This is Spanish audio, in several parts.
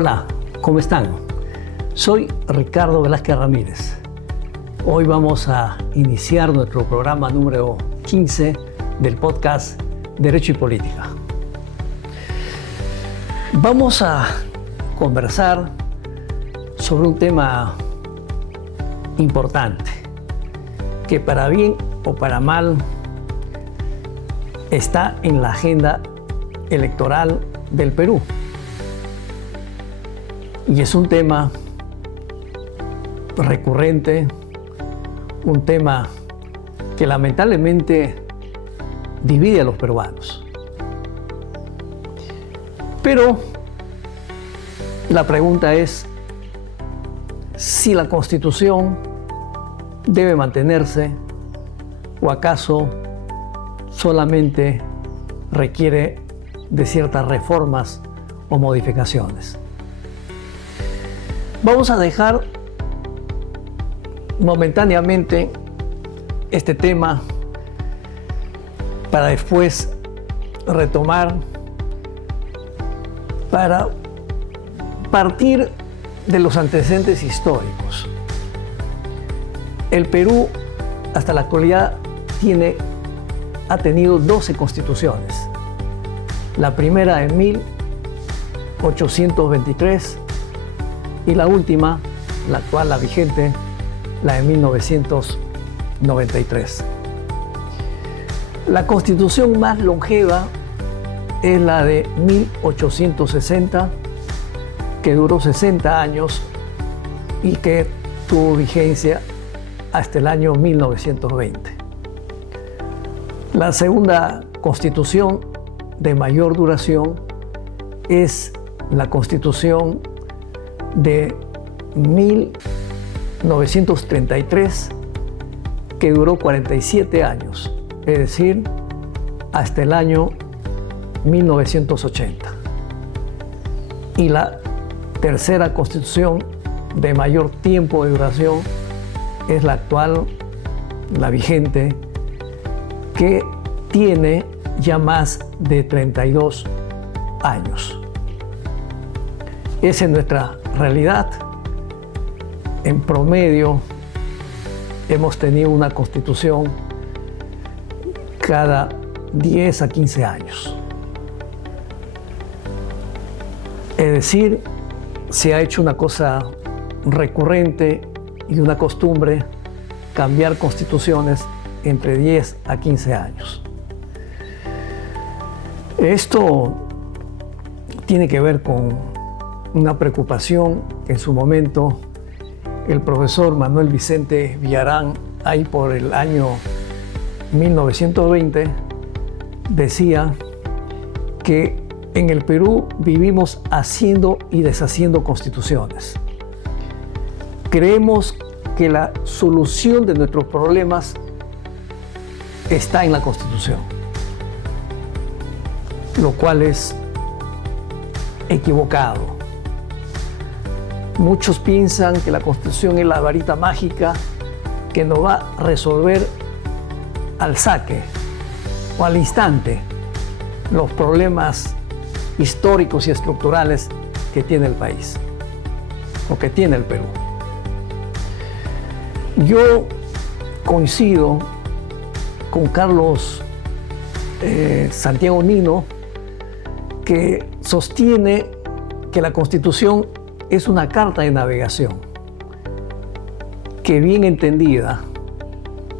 Hola, ¿cómo están? Soy Ricardo Velázquez Ramírez. Hoy vamos a iniciar nuestro programa número 15 del podcast Derecho y Política. Vamos a conversar sobre un tema importante que para bien o para mal está en la agenda electoral del Perú. Y es un tema recurrente, un tema que lamentablemente divide a los peruanos. Pero la pregunta es si la Constitución debe mantenerse o acaso solamente requiere de ciertas reformas o modificaciones. Vamos a dejar momentáneamente este tema para después retomar, para partir de los antecedentes históricos. El Perú hasta la actualidad ha tenido 12 constituciones. La primera en 1823 y la última, la actual, la vigente, la de 1993. La constitución más longeva es la de 1860, que duró 60 años y que tuvo vigencia hasta el año 1920. La segunda constitución de mayor duración es la constitución de 1933, que duró 47 años, es decir, hasta el año 1980. Y la tercera constitución de mayor tiempo de duración es la actual, la vigente, que tiene ya más de 32 años. Esa es nuestra realidad. En promedio hemos tenido una constitución cada 10 a 15 años. Es decir, se ha hecho una cosa recurrente y una costumbre cambiar constituciones entre 10 a 15 años. Esto tiene que ver con una preocupación que en su momento el profesor Manuel Vicente Villarán, ahí por el año 1920, decía que en el Perú vivimos haciendo y deshaciendo constituciones. Creemos que la solución de nuestros problemas está en la Constitución, lo cual es equivocado. Muchos piensan que la Constitución es la varita mágica que nos va a resolver al saque o al instante los problemas históricos y estructurales que tiene el país o que tiene el Perú. Yo coincido con Carlos Santiago Nino, que sostiene que la Constitución es una carta de navegación que, bien entendida,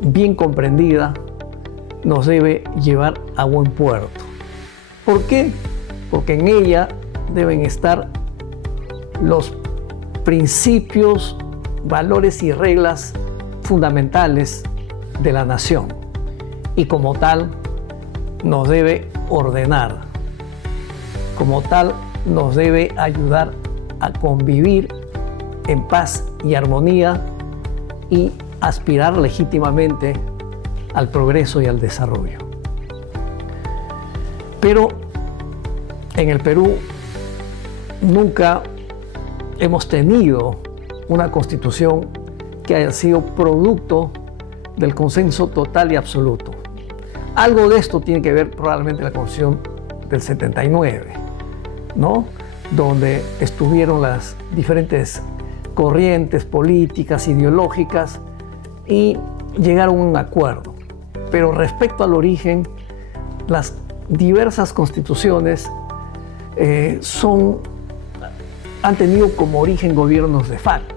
bien comprendida, nos debe llevar a buen puerto. ¿Por qué? Porque en ella deben estar los principios, valores y reglas fundamentales de la nación, y como tal nos debe ordenar, como tal nos debe ayudar a convivir en paz y armonía y aspirar legítimamente al progreso y al desarrollo. Pero en el Perú nunca hemos tenido una constitución que haya sido producto del consenso total y absoluto. Algo de esto tiene que ver probablemente la Constitución del 79, ¿no? donde estuvieron las diferentes corrientes políticas, ideológicas, y llegaron a un acuerdo. Pero respecto al origen, las diversas constituciones han tenido como origen gobiernos de facto.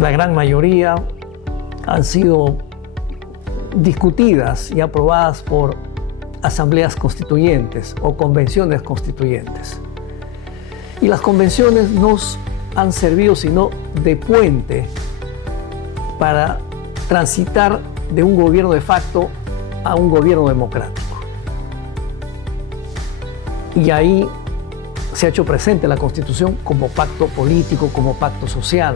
La gran mayoría han sido discutidas y aprobadas por asambleas constituyentes o convenciones constituyentes. Y las convenciones nos han servido sino de puente para transitar de un gobierno de facto a un gobierno democrático. Y ahí se ha hecho presente la Constitución como pacto político, como pacto social.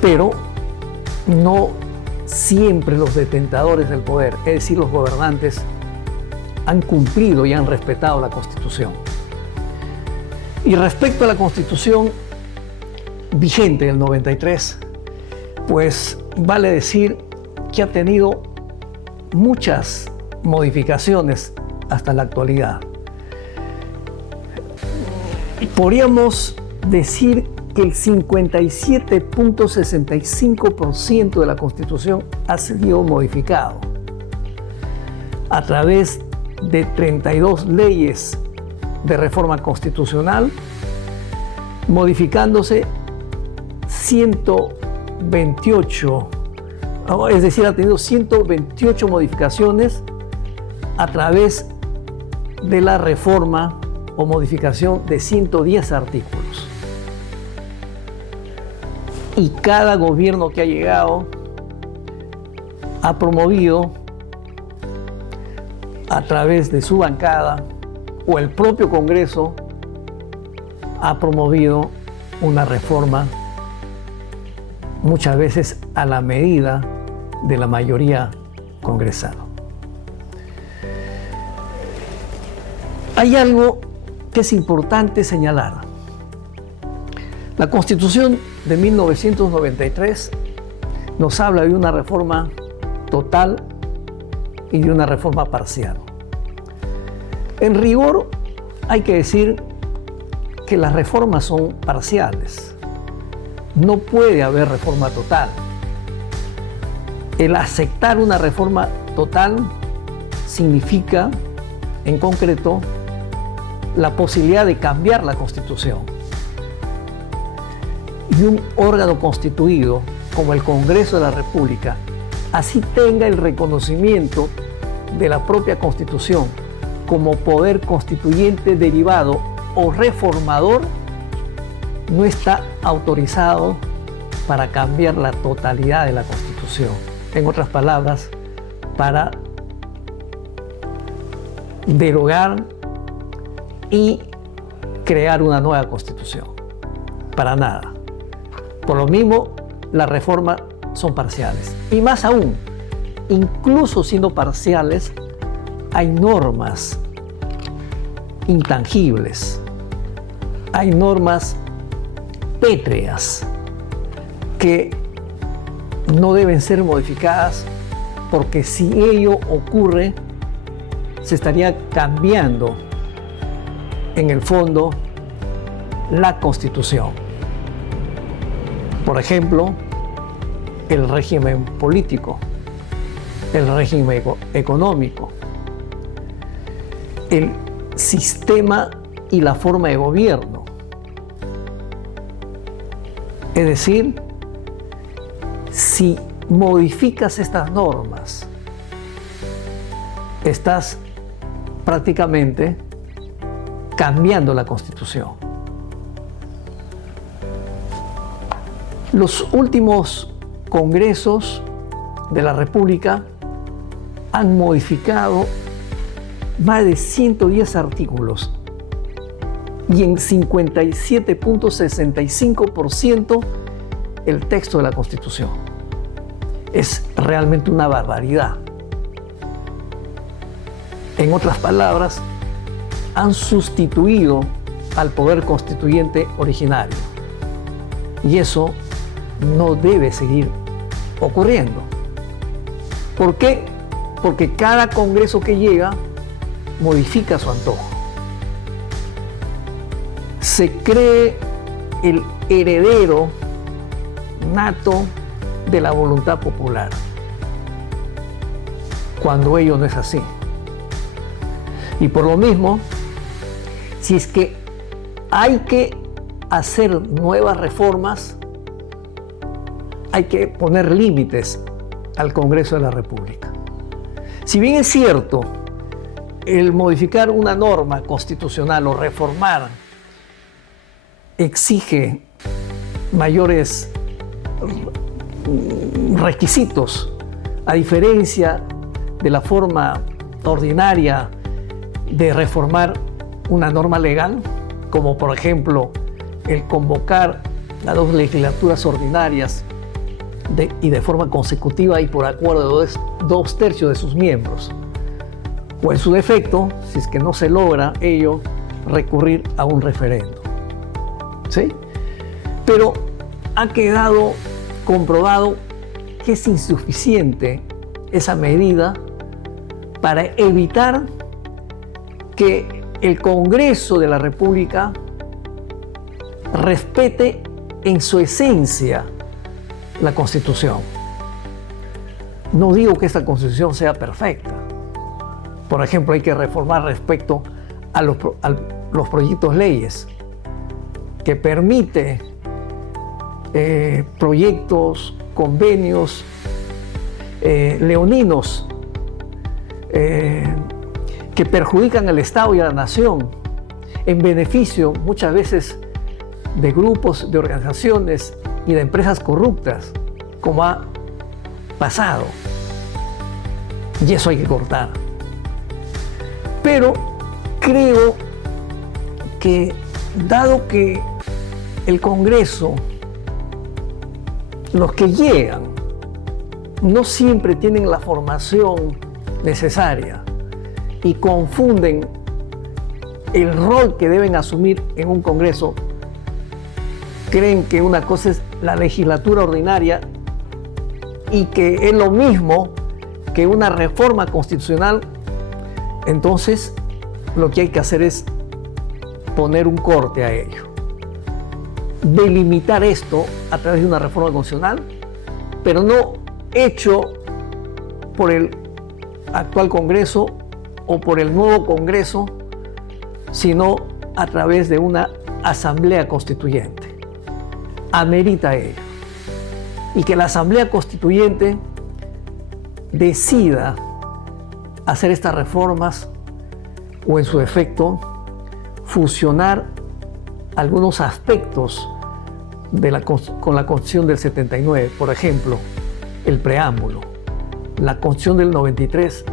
Pero no siempre los detentadores del poder, es decir, los gobernantes, han cumplido y han respetado la Constitución. Y respecto a la Constitución vigente del 93, pues vale decir que ha tenido muchas modificaciones hasta la actualidad. Podríamos decir que el 57.65% de la Constitución ha sido modificado a través de 32 leyes de reforma constitucional, modificándose 128, es decir, ha tenido 128 modificaciones a través de la reforma o modificación de 110 artículos. Y cada gobierno que ha llegado ha promovido a través de su bancada o el propio Congreso ha promovido una reforma muchas veces a la medida de la mayoría congresal. Hay algo que es importante señalar. La Constitución de 1993 nos habla de una reforma total y de una reforma parcial. En rigor, hay que decir que las reformas son parciales. No puede haber reforma total. El aceptar una reforma total significa, en concreto, la posibilidad de cambiar la Constitución. Y un órgano constituido como el Congreso de la República, así tenga el reconocimiento de la propia Constitución como poder constituyente derivado o reformador, no está autorizado para cambiar la totalidad de la Constitución. En otras palabras, para derogar y crear una nueva Constitución. Para nada. Por lo mismo, las reformas son parciales. Y más aún, incluso siendo parciales, hay normas intangibles, hay normas pétreas que no deben ser modificadas, porque si ello ocurre, se estaría cambiando en el fondo la Constitución. Por ejemplo, el régimen político, el régimen económico, el sistema y la forma de gobierno. Es decir, si modificas estas normas, estás prácticamente cambiando la Constitución. Los últimos congresos de la República han modificado más de 110 artículos y en 57.65% el texto de la Constitución. Es realmente una barbaridad. En otras palabras, han sustituido al poder constituyente originario. Y eso no debe seguir ocurriendo. ¿Por qué? Porque cada congreso que llega modifica a su antojo. Se cree el heredero nato de la voluntad popular, cuando ello no es así. Y por lo mismo, si es que hay que hacer nuevas reformas, hay que poner límites al Congreso de la República. Si bien es cierto, el modificar una norma constitucional o reformar exige mayores requisitos, a diferencia de la forma ordinaria de reformar una norma legal, como por ejemplo el convocar a 2 legislaturas ordinarias y de forma consecutiva y por acuerdo de 2/3 de sus miembros, o en su defecto, si es que no se logra ello, recurrir a un referendo. ¿Sí? Pero ha quedado comprobado que es insuficiente esa medida para evitar que el Congreso de la República respete en su esencia la Constitución. No digo que esta Constitución sea perfecta. Por ejemplo, hay que reformar respecto a los proyectos leyes que permite proyectos, convenios leoninos que perjudican al Estado y a la nación en beneficio muchas veces de grupos, de organizaciones y de empresas corruptas, como ha pasado. Y eso hay que cortar. Pero creo que, dado que el Congreso, los que llegan, no siempre tienen la formación necesaria y confunden el rol que deben asumir en un Congreso, creen que una cosa es la legislatura ordinaria y que es lo mismo que una reforma constitucional. Entonces, lo que hay que hacer es poner un corte a ello. Delimitar esto a través de una reforma constitucional, pero no hecho por el actual Congreso o por el nuevo Congreso, sino a través de una asamblea constituyente. Amerita ello. Y que la asamblea constituyente decida hacer estas reformas o, en su defecto, fusionar algunos aspectos con la Constitución del 79. Por ejemplo, el preámbulo. La Constitución del 93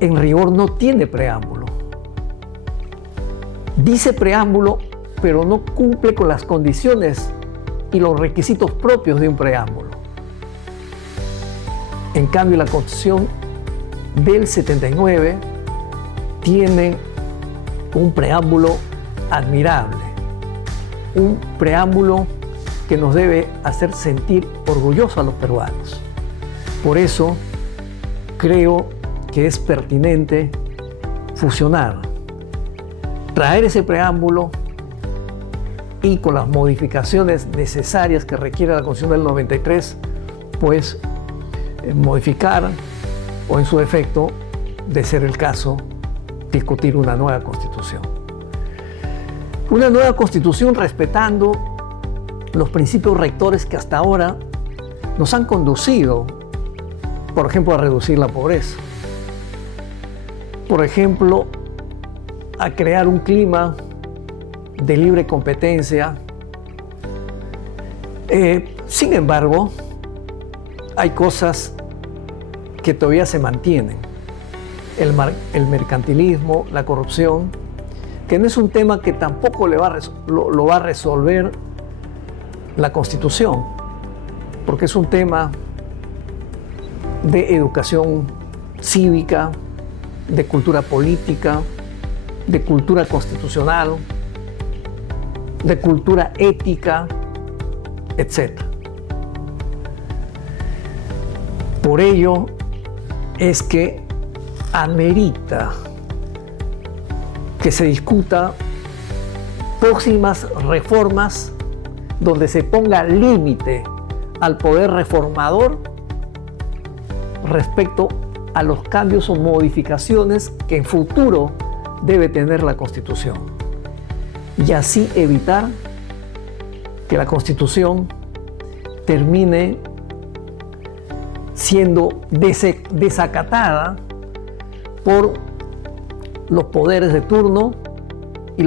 en rigor no tiene preámbulo. Dice preámbulo, pero no cumple con las condiciones y los requisitos propios de un preámbulo. En cambio, la Constitución del 79 tiene un preámbulo admirable, un preámbulo que nos debe hacer sentir orgullosos a los peruanos. Por eso creo que es pertinente fusionar, traer ese preámbulo y con las modificaciones necesarias que requiere la Constitución del 93, pues modificar o, en su defecto, de ser el caso, discutir una nueva Constitución. Una nueva Constitución respetando los principios rectores que hasta ahora nos han conducido, por ejemplo, a reducir la pobreza. Por ejemplo, a crear un clima de libre competencia. Sin embargo, hay cosas que todavía se mantienen. El mercantilismo, la corrupción, que no es un tema que tampoco lo va a resolver la Constitución, porque es un tema de educación cívica, de cultura política, de cultura constitucional, de cultura ética, etc. Por ello es que amerita que se discuta próximas reformas donde se ponga límite al poder reformador respecto a los cambios o modificaciones que en futuro debe tener la Constitución, y así evitar que la Constitución termine siendo desacatada por los poderes de turno y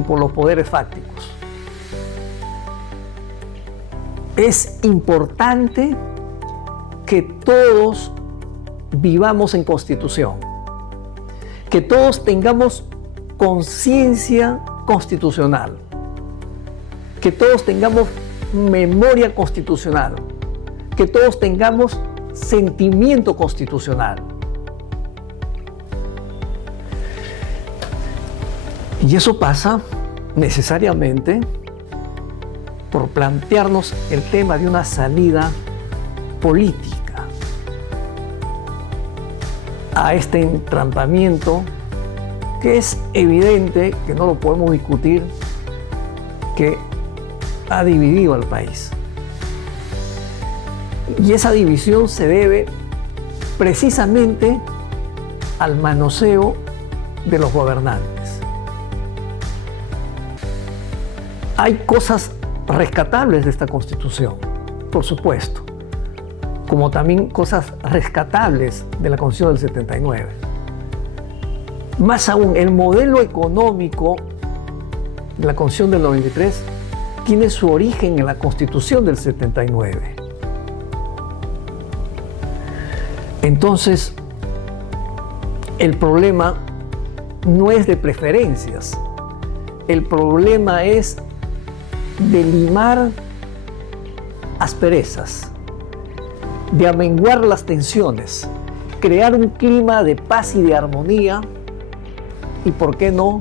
por los poderes fácticos. Es importante que todos vivamos en Constitución, que todos tengamos conciencia constitucional, que todos tengamos memoria constitucional, que todos tengamos sentimiento constitucional. Y eso pasa necesariamente por plantearnos el tema de una salida política a este entrampamiento que es evidente, que no lo podemos discutir, que ha dividido al país. Y esa división se debe precisamente al manoseo de los gobernantes. Hay cosas rescatables de esta Constitución, por supuesto, como también cosas rescatables de la Constitución del 79. Más aún, el modelo económico de la Constitución del 93 tiene su origen en la Constitución del 79. Entonces, el problema no es de preferencias, el problema es de limar asperezas, de amenguar las tensiones, crear un clima de paz y de armonía y, ¿por qué no?,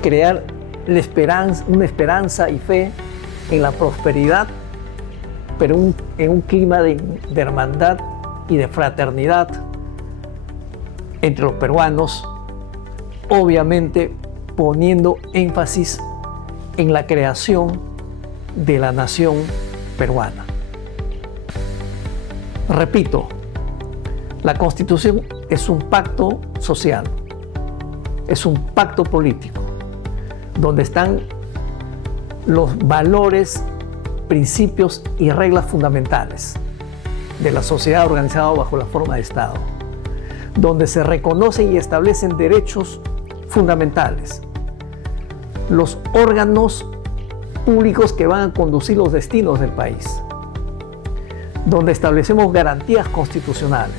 crear una esperanza y fe en la prosperidad, pero en un clima de hermandad y de fraternidad entre los peruanos, obviamente poniendo énfasis en la creación de la nación peruana. Repito, la Constitución es un pacto social, es un pacto político, donde están los valores, principios y reglas fundamentales de la sociedad organizada bajo la forma de Estado, donde se reconocen y establecen derechos fundamentales, los órganos públicos que van a conducir los destinos del país, donde establecemos garantías constitucionales,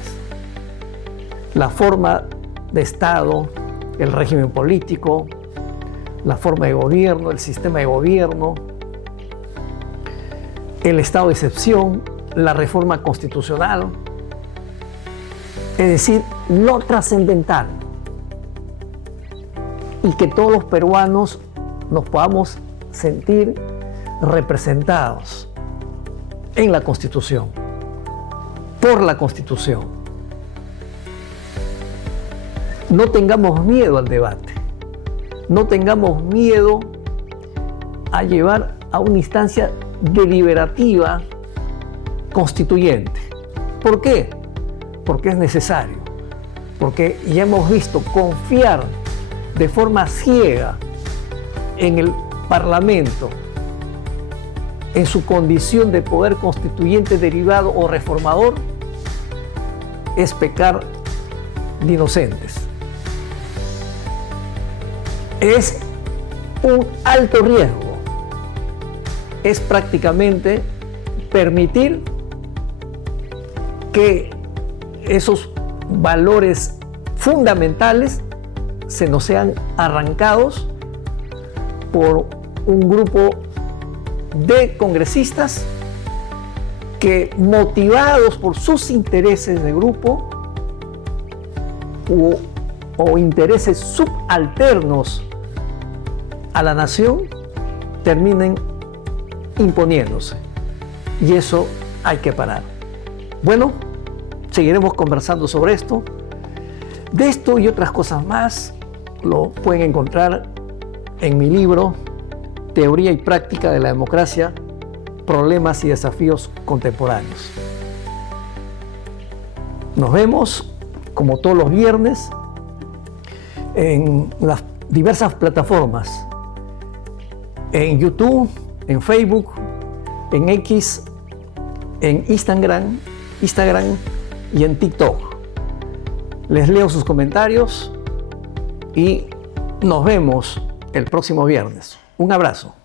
la forma de Estado, el régimen político, la forma de gobierno, el sistema de gobierno, el estado de excepción, la reforma constitucional, es decir, lo trascendental, y que todos los peruanos nos podamos sentir representados en la Constitución, por la Constitución. No tengamos miedo al debate, no tengamos miedo a llevar a una instancia deliberativa constituyente. ¿Por qué? Porque es necesario, porque ya hemos visto confiar de forma ciega en el Parlamento, en su condición de poder constituyente derivado o reformador, es pecar de inocentes. Es un alto riesgo, es prácticamente permitir que esos valores fundamentales se nos sean arrancados por un grupo de congresistas que, motivados por sus intereses de grupo o intereses subalternos a la nación, terminen imponiéndose. Y eso hay que parar. Bueno, seguiremos conversando sobre esto. De esto y otras cosas más lo pueden encontrar en mi libro Teoría y Práctica de la Democracia, Problemas y Desafíos Contemporáneos. Nos vemos, como todos los viernes, en las diversas plataformas, en YouTube, en Facebook, en X, en Instagram y en TikTok. Les leo sus comentarios y nos vemos el próximo viernes. Un abrazo.